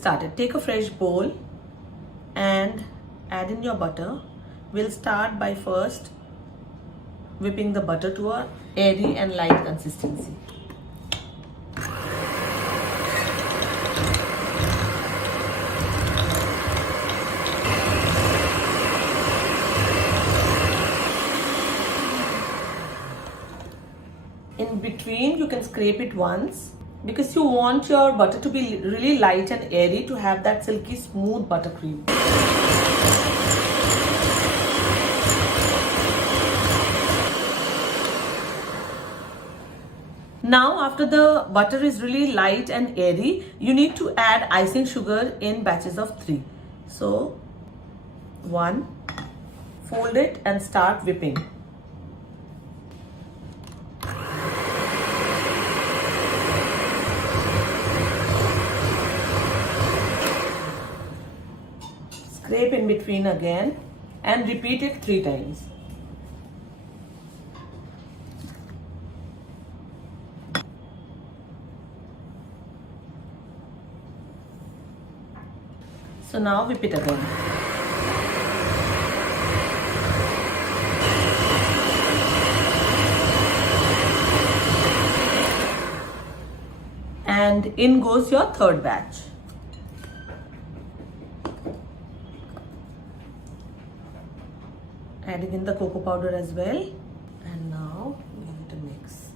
started. Take a fresh bowl and add in your butter. We'll start by first whipping the butter to a airy and light consistency. In between, you can scrape it once because you want your butter to be really light and airy to have that silky smooth buttercream. Now after the butter is really light and airy, you need to add icing sugar in batches of 3. So 1, fold it and start whipping. Scrape in between again and repeat it 3 times. So now whip it again. And in goes your third batch. Adding in the cocoa powder as well, and now give it a mix,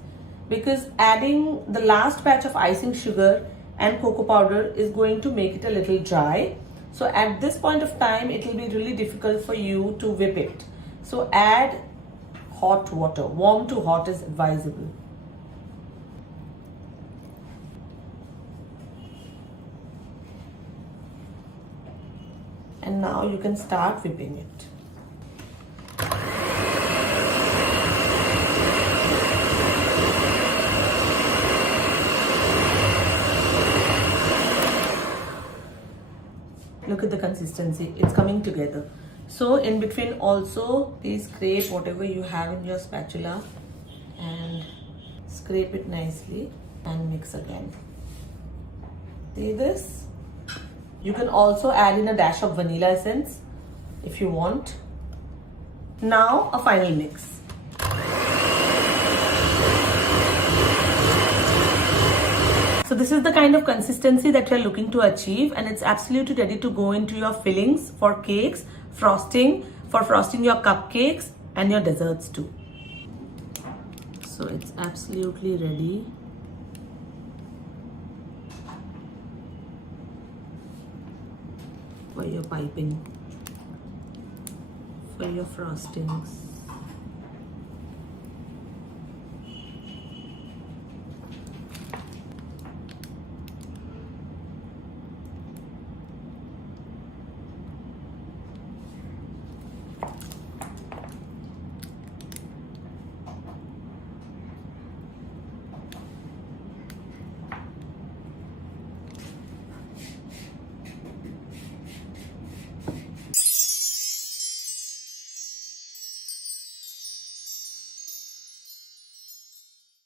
because adding the last batch of icing sugar and cocoa powder is going to make it a little dry. So at this point of time it will be really difficult for you to whip it. So add hot water. Warm to hot is advisable. And now you can start whipping it. Look at the consistency, it's coming together. So in between also, please scrape whatever you have in your spatula and scrape it nicely and mix again. See this? You can also add in a dash of vanilla essence if you want. Now a final mix. So this is the kind of consistency that you're looking to achieve, and it's absolutely ready to go into your fillings for cakes, frosting, for frosting your cupcakes and your desserts too. So it's absolutely ready. For your piping, for your frostings.